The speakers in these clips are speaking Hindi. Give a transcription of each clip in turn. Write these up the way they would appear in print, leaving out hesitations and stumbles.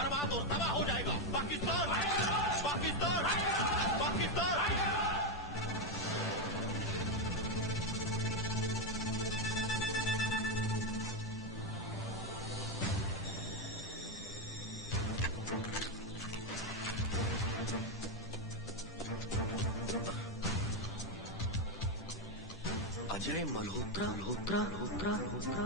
बर्बाद और तबाह हो जाएगा। पाकिस्तान, पाकिस्तान, पाकिस्तान। अजय मल्होत्रा, मल्होत्रा, मल्होत्रा, मल्होत्रा।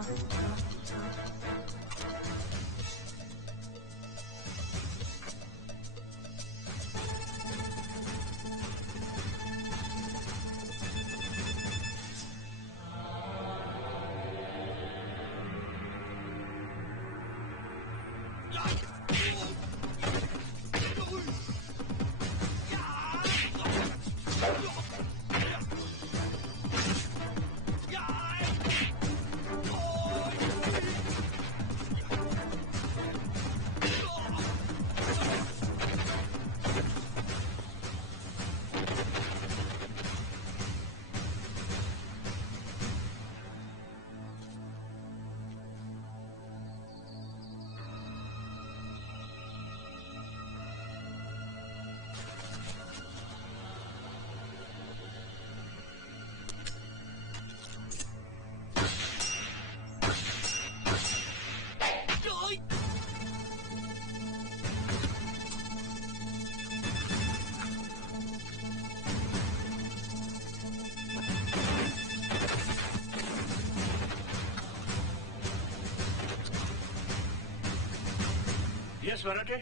यस मराठे।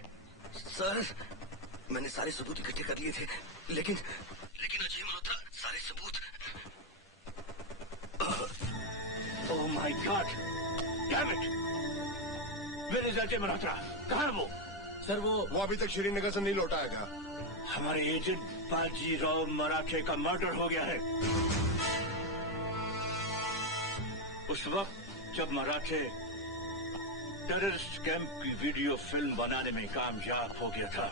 सर, मैंने सारे सबूत इकट्ठे कर लिए थे, लेकिन अजय मल्होत्रा सारे सबूत। Oh my God, damn it. Where is Ajay Malhotra? कहाँ है वो? सर वो अभी तक श्रीनगर से नहीं लौटा है क्या? हमारे एजेंट बाजीराव मराठे का मर्डर हो गया है। उस वक्त जब मराठे टेररिस्ट कैंप की वीडियो फिल्म बनाने में कामयाब हो गया था।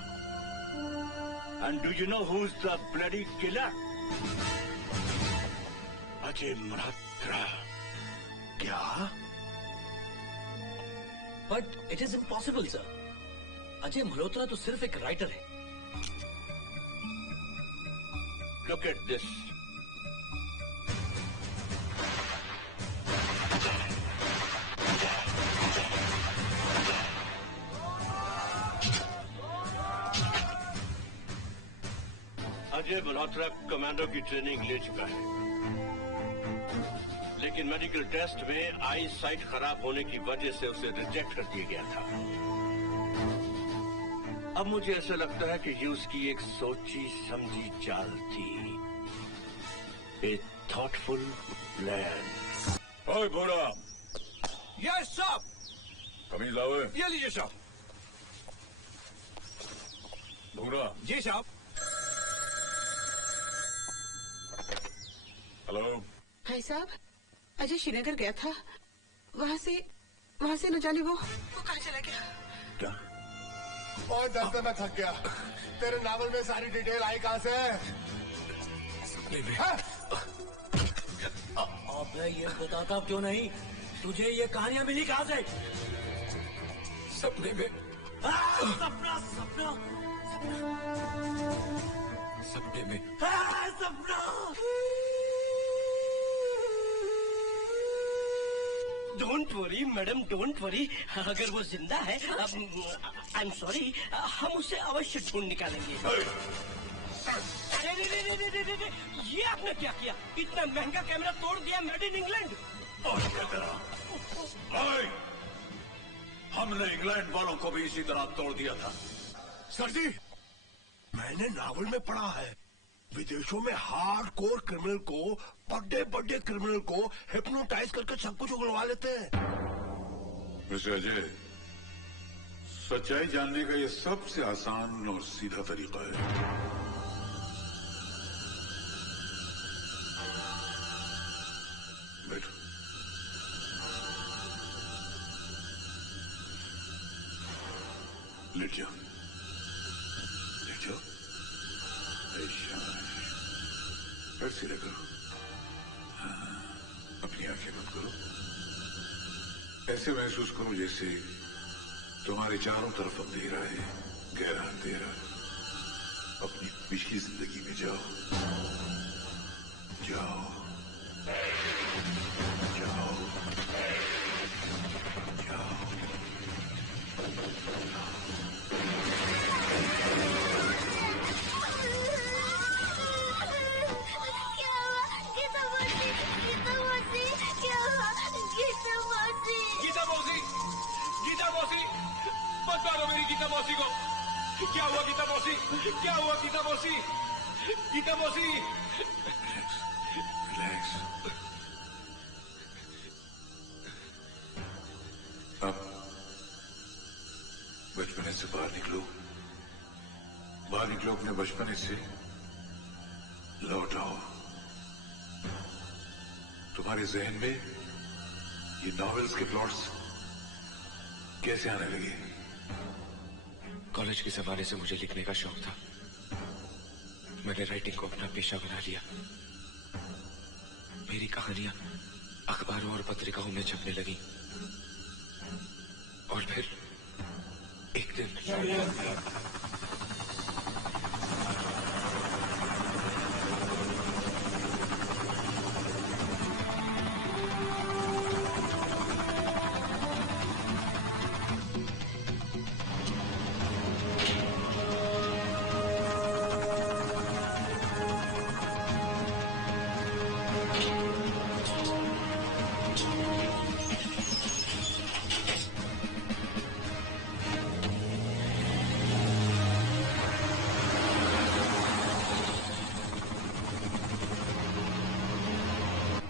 And do you know who is the bloody killer? Ajay Malhotra. क्या? But it is impossible sir. Ajay Malhotra तो सिर्फ एक राइटर है। Look at this. Ajay Malhotra commando की ट्रेनिंग ले चुका है, लेकिन मेडिकल टेस्ट में आई साइट खराब होने की वजह से उसे रिजेक्ट कर दिया गया था। अब मुझे ऐसा लगता है कि ये उसकी एक सोची समझी चाल थी, ए थॉटफुल प्लान। ओए भोरा, यस साहब। कमीज लाओ। ये लीजिए साहब। भोरा। जी साहब। हेलो। भाई साहब, अजय श्रीनगर गया था। वहाँ से न जाने वो कहाँ चला गया। क्या? और दस में मैं थक गया। तेरे नावल में सारी डिटेल आई कहाँ से? अबे ये बताता क्यों नहीं? तुझे ये कहानियां मिली कहाँ से? सपने में। सपना सपना सपने में। सपना। Don't worry madam, don't worry. अगर वो जिंदा है, आई एम सॉरी, हम उसे अवश्य ढूंढ निकालेंगे। अरे ये आपने क्या किया? इतना महंगा कैमरा तोड़ दिया, मेड इन इंग्लैंड। हमने इंग्लैंड वालों को भी इसी तरह तोड़ दिया था। सर जी, मैंने नावल में पढ़ा है, विदेशों में हार्डकोर क्रिमिनल को, बड़े क्रिमिनल को हिप्नोटाइज करके सब कुछ उगलवा लेते हैं। मिस्टर अजय, सच्चाई जानने का ये सबसे आसान और सीधा तरीका है। बैठो। लेट जाओ, लेट जाओ। पेट सीधा करो। हाँ, अपनी आंखें बंद करो। ऐसे महसूस करो जैसे तुम्हारे चारों तरफ अंधेरा है, गहरा अंधेरा। अपनी पिछली जिंदगी में जाओ, जाओ, जाओ, जाओ। क्या हुआ? गीता मौसी, गीता मौसी, क्या हुआ? गीता मौसी, गीता मौसी, गीता मौसी, मत मारो मेरी गीता मौसी को। क्या हुआ गीता मौसी? क्या हुआ गीता मौसी? गीता मौसी, रिलैक्स। अब बचपने से बाहर निकलो, बाहर निकलो अपने बचपने से, लौट आओ। तुम्हारे जहन में ये नॉवेल्स के प्लॉट्स कैसे आने लगे? कॉलेज के जमाने से मुझे लिखने का शौक था। मैंने राइटिंग को अपना पेशा बना लिया। मेरी कहानियां अखबारों और पत्रिकाओं में छपने लगी। और फिर एक दिन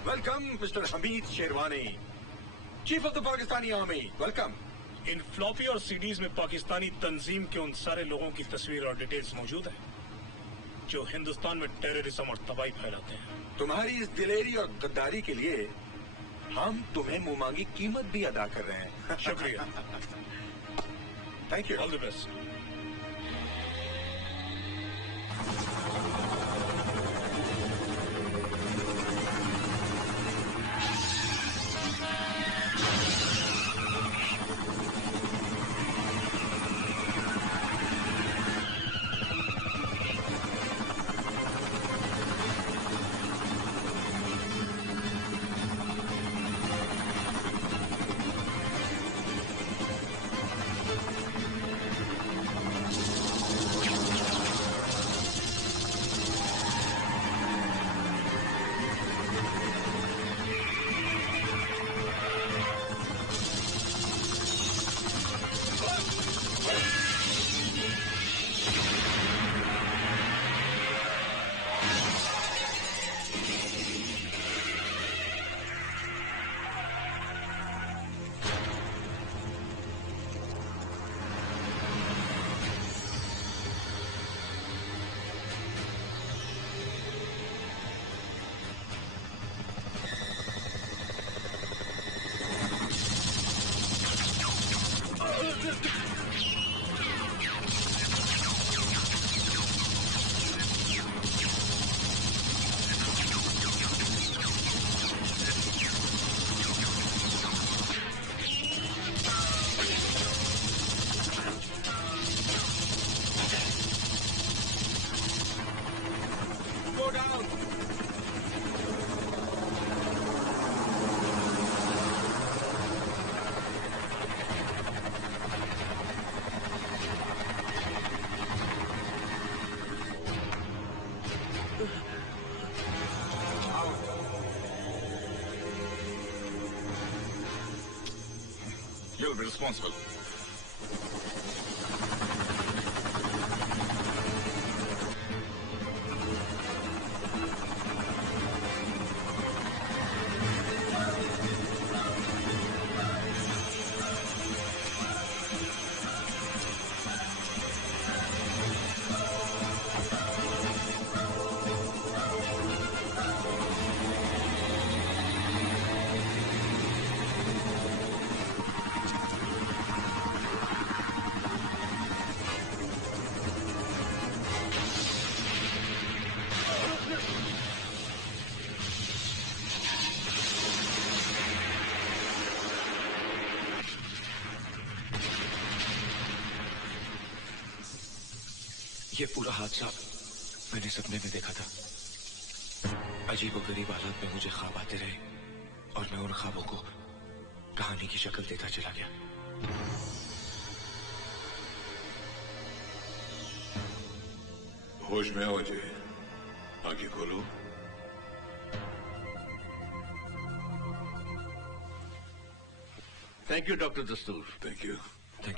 welcome mister Hamid sherwani, chief of the Pakistani army. Welcome. In floppy और सीडीज में पाकिस्तानी तंजीम के उन सारे लोगों की तस्वीर और डिटेल्स मौजूद है जो हिंदुस्तान में टेररिज्म और तबाही फैलाते हैं। तुम्हारी इस दिलेरी और गद्दारी के लिए हम तुम्हें मुंहमांगी कीमत भी अदा कर रहे हैं। शुक्रिया। Thank you. All the best. You'll be responsible. ये पूरा हादसा मैंने सपने में देखा था। अजीब और गरीब हालात में मुझे ख्वाब आते रहे और मैं उन ख्वाबों को कहानी की शक्ल देता चला गया। होश में आओ अजय, आंखें खोलो। Thank you doctor Dastur. Thank you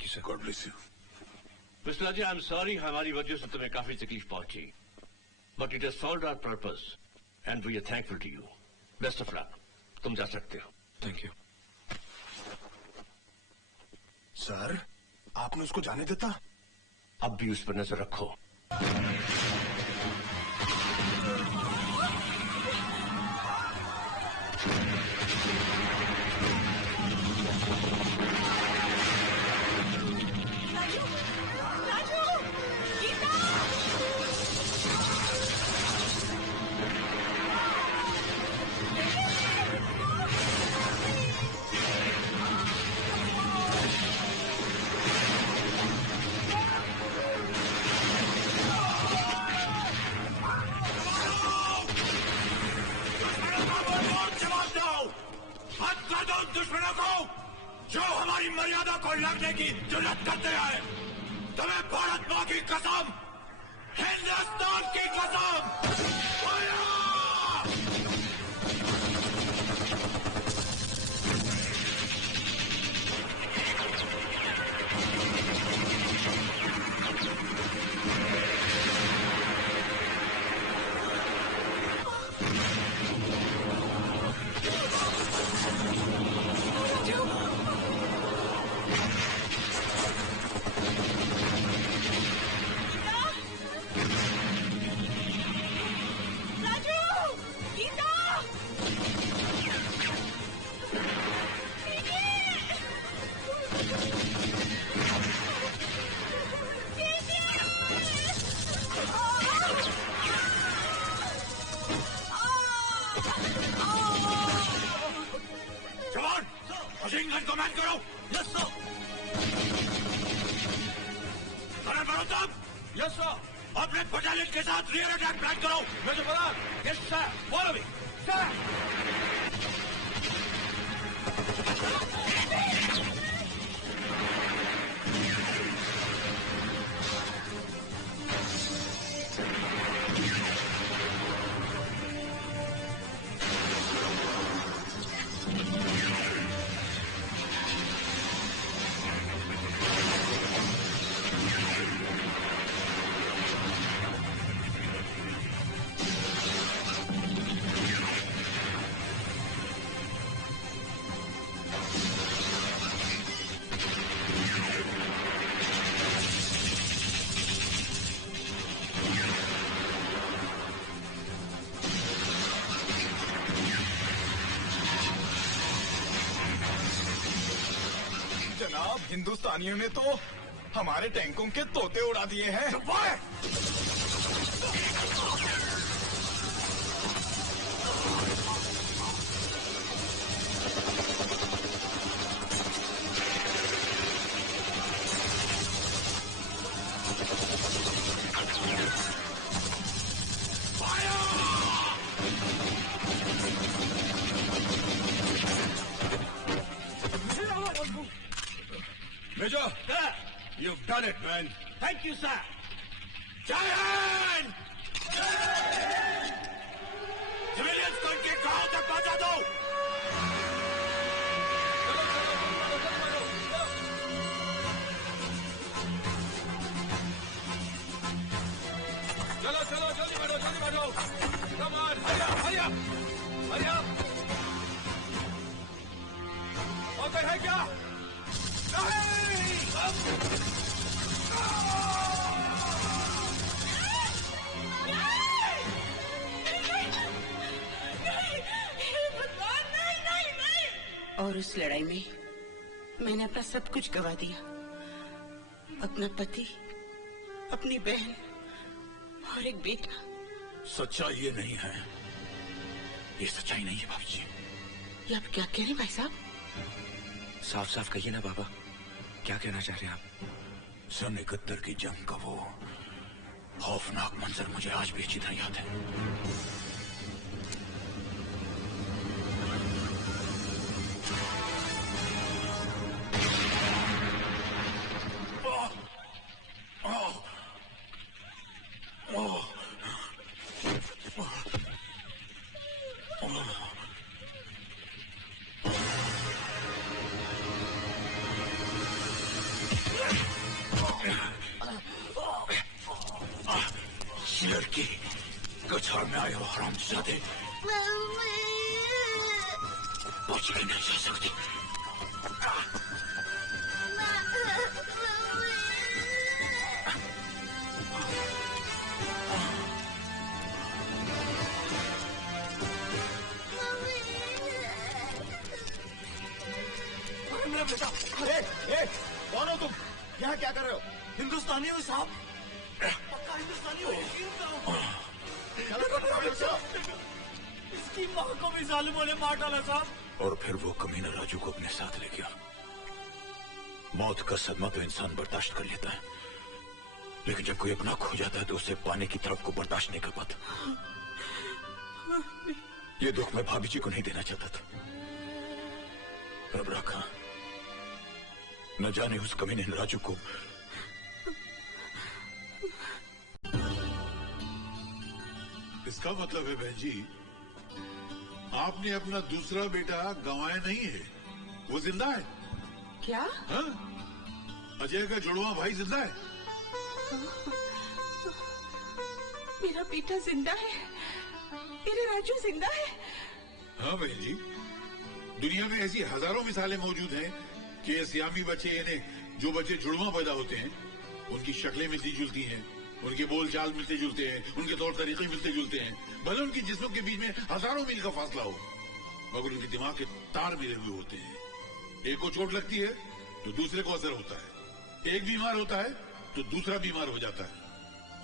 sir. God bless you. Mister Ajay, I am sorry हमारी वजह से तुम्हें काफी तकलीफ पहुंची, but it has solved our purpose and we are thankful to you. Best of luck, तुम जा सकते हो। थैंक यू सर, आपने उसको जाने देता? अब भी उस पर नजर रखो। जो हमारी मर्यादा को लगने की जुर्रत करते हैं, तुम्हें भारत मां की कसम, हिंदुस्तान की कसम। हिंदुस्तानियों ने तो हमारे टैंकों के तोते उड़ा दिए हैं। Major, you've done it, man. Thank you, sir. Giant! Civilians को इनके गांव तक पहुंचा दो। चलो चलो जल्दी बैठो जल्दी बैठो। Come on, hurry up, hurry up, hurry up. मौका है क्या? और उस लड़ाई में मैंने अपना सब कुछ गवा दिया, अपना पति, अपनी बहन और एक बेटा। सच्चाई ये नहीं है, ये सच्चाई नहीं है बाबू जी। ये आप क्या कह रहे हैं भाई साहब? साफ साफ कहिए ना बाबा, क्या कहना चाह रहे हैं आप? सन 71 की जंग का वो खौफनाक मंजर मुझे आज भी अच्छी तरह याद है। लड़की कछाड़ में आए हो हरामजादे, बच के नहीं जा सकती। मेरा बेटा, कौन हो तुम? यहाँ क्या कर रहे हो? हिंदुस्तानी हो साहब? पक्का हिंदुस्तानी हो? इसकी माँ को भी जालिमों ने मार डाला साहब। और फिर वो कमीना राजू को अपने साथ ले गया। मौत का सदमा तो इंसान बर्दाश्त कर लेता है, लेकिन जब कोई अपना खो जाता है तो उसे पाने की तरफ को बर्दाश्त नहीं कर पाता। ये दुख मैं भाभी जी को नहीं देना चाहता था, पर अब रखा। न जाने उस कमीने राजू को इसका मतलब है बहन जी, आपने अपना दूसरा बेटा गंवाया नहीं है, वो जिंदा है। क्या? हाँ? अजय का जुड़वा भाई जिंदा है। मेरा बेटा जिंदा है, मेरे राजू जिंदा है। हाँ बहन जी, दुनिया में ऐसी हजारों मिसालें मौजूद हैं कि सियामी बच्चे, यानी जो बच्चे जुड़वा पैदा होते हैं, उनकी शक्लें मिलती जुलती हैं, उनके बोल चाल मिलते जुलते हैं, उनके तौर तरीके मिलते जुलते हैं, भले उनकी जिस्मों के बीच में हजारों मील का फासला हो, मगर उनके दिमाग के तार मिले हुए होते हैं। एक को चोट लगती है तो दूसरे को असर होता है, एक बीमार होता है तो दूसरा बीमार हो जाता है।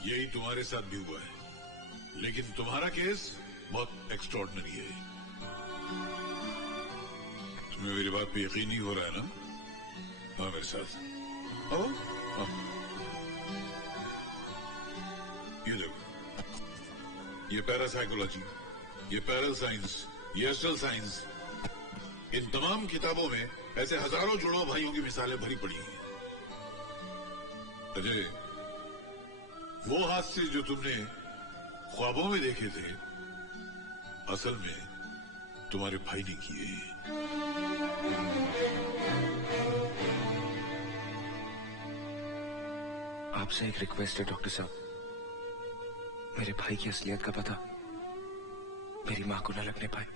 यही तुम्हारे साथ भी हुआ है, लेकिन तुम्हारा केस बहुत एक्स्ट्रॉर्डिनरी है। तुम्हें मेरी बात पे यकीन नहीं हो रहा है ना? हाँ मेरे साथ आओ। हाँ। ये देखो, ये पैरासाइकोलॉजी, ये पैरल साइंस, ये एस्ट्रल साइंस, इन तमाम किताबों में ऐसे हजारों जुड़वा भाइयों की मिसालें भरी पड़ी हैं। अजय, वो हादसे जो तुमने ख्वाबों में देखे थे, असल में तुम्हारे भाई ने किए हैं। आपसे एक रिक्वेस्ट है डॉक्टर साहब, मेरे भाई की असलियत का पता मेरी माँ को न लगने पाए।